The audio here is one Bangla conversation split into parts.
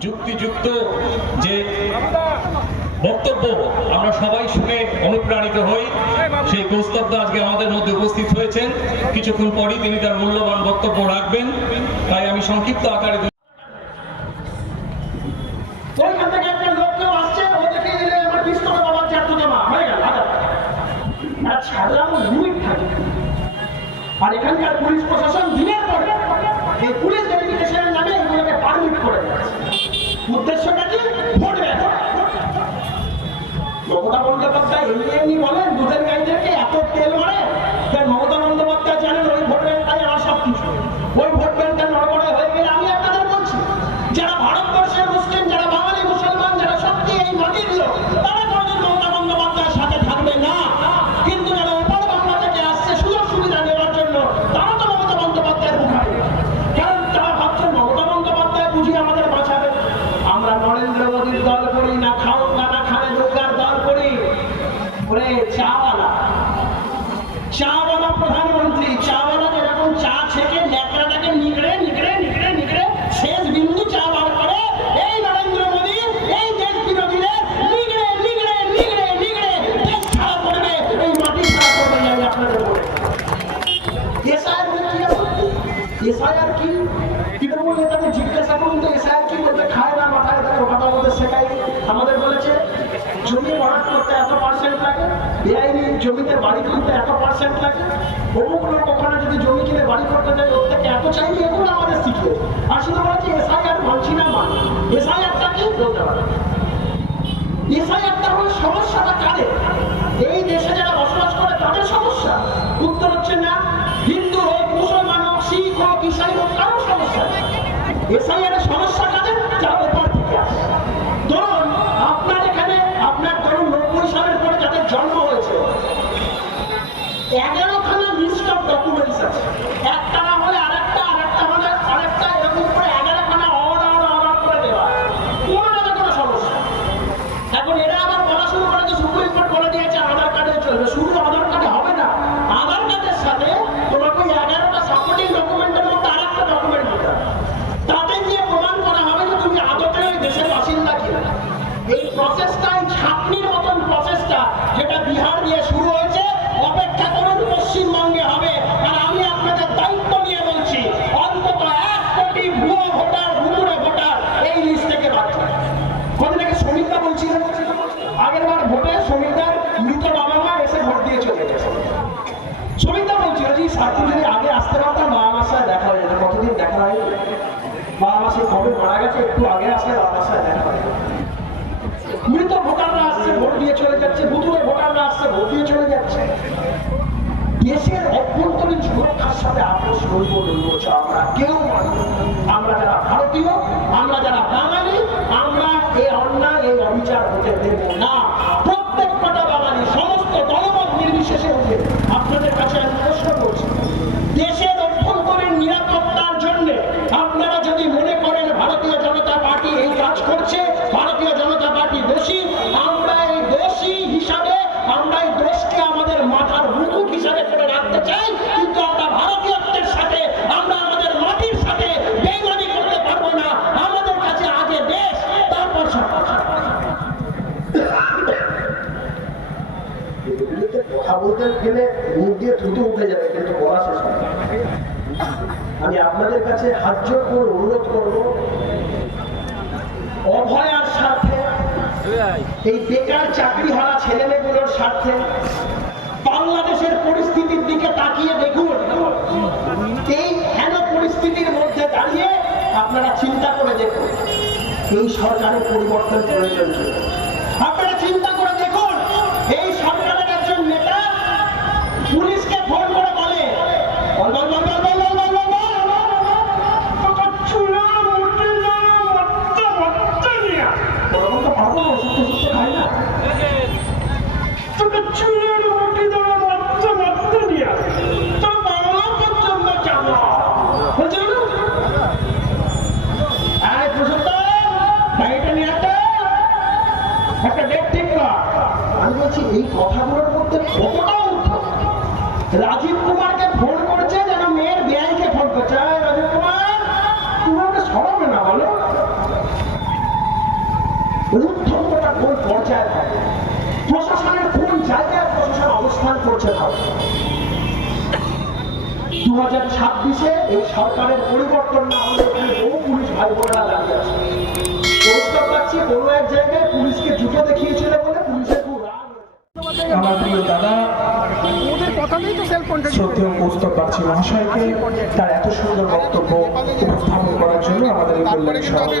যুক্তিযুক্ত যে বক্তব্য আমরা সবাই শুনে অনুপ্রাণিত হই, সেই কৌস্তব্য আজকে আমাদের মধ্যে উপস্থিত হয়েছেন। কিছুক্ষণ পরই তিনি তার মূল্যবান বক্তব্য রাখবেন। তাই আমি সংক্ষিপ্ত আকারে দু- ওইখান থেকে একটা Ja, wir haben hier জমিতে বাড়ি কিনতে এত পার্সেন্ট লাগে? অমুক লোক ওখানে যদি জমি কিনে বাড়ি করতে যায় ওর থেকে এত চাইবে এগুলো আমাদের শিখিয়ে আর শুধু বলেছে এসআইআর মানছি না মান এসআইআরটা কেউ বলতে পারে এসআইআরটা হলো সমস্যাটা এগারোখানা লিস্ট অফ ডকুমেন্টস আছে। একটা না হলে আরেকটা আরেকটা হলে আরেকটা, এরকম করে এগারোখানা অর্ডার অর্ডার করে দেওয়া। কোনো জায়গায় কোনো সমস্যা। এখন এরা আবার বলা শুরু করে যে সুপ্রিম কোর্ট বলে দিয়েছে, আধার কার্ডে চলবে। শুধু আধার কার্ডে হবে না, আধার কার্ডের সাথে তোমাকে এগারোটা সাপোর্টিং ডকুমেন্টের মধ্যে আর একটা ডকুমেন্ট দিতে তাতে গিয়ে প্রমাণ করা হবে যে তুমি আদতে ওই দেশের বাসিন্দা কিনা। এই প্রসেসটা ছাপনির মতন প্রসেসটা যেটা বিহার দিয়ে শুরু হয়েছে অপেক্ষা করুন পশ্চিমবঙ্গে হবে আর আমি আপনাদের দায়িত্ব নিয়ে বলছি অন্তত এক কোটি ভুয়ো ভোটার ভুতুরে ভোটার এই লিস্ট থেকে বাদ যাবে। কদিন আগে শ্রমিকরা বলছিল আগের বার ভোটে শ্রমিকদার মৃত বাবা মা এসে ভোট দিয়ে চলে গেছে শ্রমিকদা বলছিল যে সাথে যদি আগে আসতে পারতাম বাবা মার সাথে দেখা হয়ে যেত কতদিন দেখা হয় বাবা মা কবে মারা গেছে, একটু আগে মৃত ভোটাররা আসছে, ভোট দিয়ে চলে যাচ্ছে ভোটাররা আসছে, ভোট দিয়ে চলে যাচ্ছে। দেশের অভ্যন্তরীণ সুরক্ষার সাথে আপোষ রইব আমরা। কেউ আমরা যারা ভারতীয়, আমরা যারা বাঙালি, আমরা এই অন্যায়, এই অবিচার হতে দেব না। প্রত্যেক কটা বাঙালি, সমস্ত দলমত নির্বিশেষে উঠে আপনাদের কাছে আমি প্রশ্ন করছি। দেশের দিয়ে যাবে, কিন্তু বলা শেষ হবে আমি আপনাদের কাছে হাত জোর করে অনুরোধ করব, অভয়ার স্বার্থে, এই বেকার চাকরি হারা ছেলেমেয়েগুলোর স্বার্থে বাংলাদেশের পরিস্থিতির দিকে তাকিয়ে দেখুন এই হেন পরিস্থিতির মধ্যে দাঁড়িয়ে আপনারা চিন্তা করে দেখুন, এই সরকারের পরিবর্তন প্রয়োজন কি? আমি বলছি, এই কথাগুলোর মধ্যে কতটা উত্তর রাজীব কুমারকে ফোন করছে যেন মেয়ের বেআইকে ফোন করছে। রাজীব কুমার তোমাকে সরবে না বলো। কোন পর্যায়ে থাকে? প্রশাসনের কোন জায়গায় প্রশাসন অবস্থান করছে দু হাজার ছাব্বিশে এই সরকারের পরিবর্তন না হলে এখানে বহু পুলিশ ভাই দাঁড়িয়ে আছে। পরিষ্কার পাচ্ছি কোনো এক জায়গায় পুলিশকে জুটো দেখিয়ে আমার প্রিয় দাদা। শ্রদ্ধেয় কৌস্তব বাগচি মহাশয়কে তার এত সুন্দর বক্তব্য উপস্থাপন করার জন্য আমাদের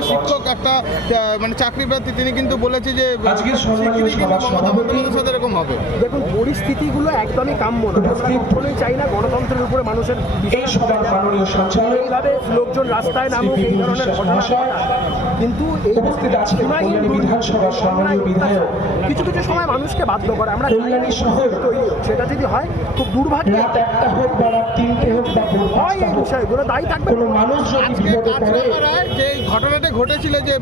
শিক্ষক একটা মানে চাকরি প্রার্থী তিনি কিন্তু বলেছে যে আজকের সম্মানীয় শিক্ষিতই কিন্তু সভাপতি- সাথে এরকম হবে। দেখুন পরিস্থিতিগুলো একদমই কাম্য না। আমরা কখনোই চাই না গণতন্ত্রের উপরে মানুষের এই সভার মাননীয় সঞ্চালক এইভাবে লোকজন রাস্তায় নামুক এই ধরনের ঘটনা কিন্তু এই উপস্থিত কল্যাণী বিধানসভার সম্মানীয় বিধায়ক। কিছু কিছু সময় মানুষকে বাধ্য করে। আমরা সেটা যদি হয় খুব দুর্ভাগ্য। একটা হোক বা তিনটে হোক বা হয় পাঁচটা এই বিষয়গুলো দায়ী থাকবে। কোনো মানুষ যদি আজকে বিপদে পড়ে কাছড়াপাড়ায় যে ঘটনাটা ঘটেছিল যে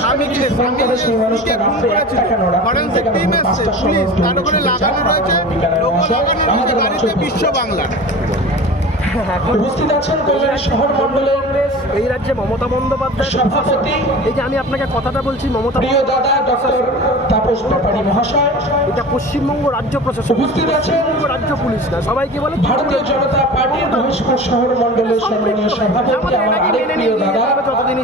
স্বামীকে স্ত্রীকে খুন করেছিল। ফরেনসিক টিম এসছে পুলিশ তার ওখানে লাগানো রয়েছে লোক লাগানো রয়েছে গাড়িতে বিশ্ব বাংলা। উপস্থিত আছেন কল্যাণী শহর মন্ডলের এই রাজ্যে মমতা বন্দ্যোপাধ্যায় সভাপতি এই যে আমি আপনাকে কথাটা বলছি মমতা প্রিয় দাদা ডক্টর তাপস ব্যাপারী মহাশয়। এটা পশ্চিমবঙ্গ রাজ্য প্রশাসন। উপস্থিত আছেন রাজ্য পুলিশ না সবাইকে বলে ভারতীয় জনতা পার্টির মহেশপুর শহর মন্ডলের সম্মানীয় সভাপতি আমার আরেক প্রিয় দাদা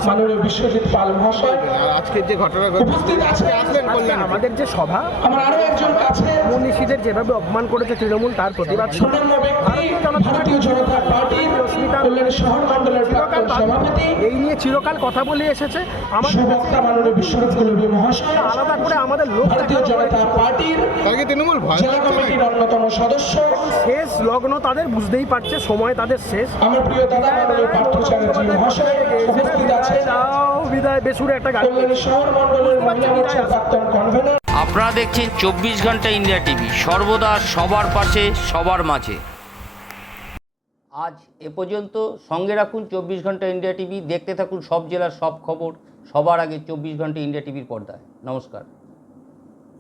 মাননীয় বিশ্বজিৎ পাল মহাশয় আর আজকের যে ঘটনা উপস্থিত আজকে কল্যাণ আমাদের যে সভা আমার আরও একজন কাছে মনীষীদের যেভাবে অপমান করেছে তৃণমূল তার প্রতিবাদ। সুনাম্য ব্যক্তি ভারতীয় জনতা পার্টির কল্যাণী শহর মন্ডলের প্রাক্তন সভাপতি। এই নিয়ে চিরকাল কথা বলে এসেছে। আমাদের সুবক্তা মাননীয় বিশ্বজিৎ কলবী মহাশয় আলাদা করে আমাদের লোক ভারতীয় জনতা পার্টির তৃণমূল ভয় জেলা কমিটির অন্যতম সদস্য। শেষ লগ্ন তাদের বুঝতেই পারছে সময় তাদের শেষ। আমার প্রিয় দাদা পার্থ চ্যাটার্জি মহাশয় উপস্থিত আছেন। বিদায় বেসুরে একটা গাড়ি শহর মন্ডলের মহিলা মোর্চার প্রাক্তন কনভেনর আপনারা দেখছেন চব্বিশ ঘণ্টা ইন্ডিয়া টিভি সর্বদা সবার পাশে সবার মাঝে। আজ এ পর্যন্ত সঙ্গে রাখুন চব্বিশ ঘণ্টা ইন্ডিয়া টিভি দেখতে থাকুন সব জেলার সব খবর সবার আগে চব্বিশ ঘণ্টা ইন্ডিয়া টিভির পর্দায়। নমস্কার।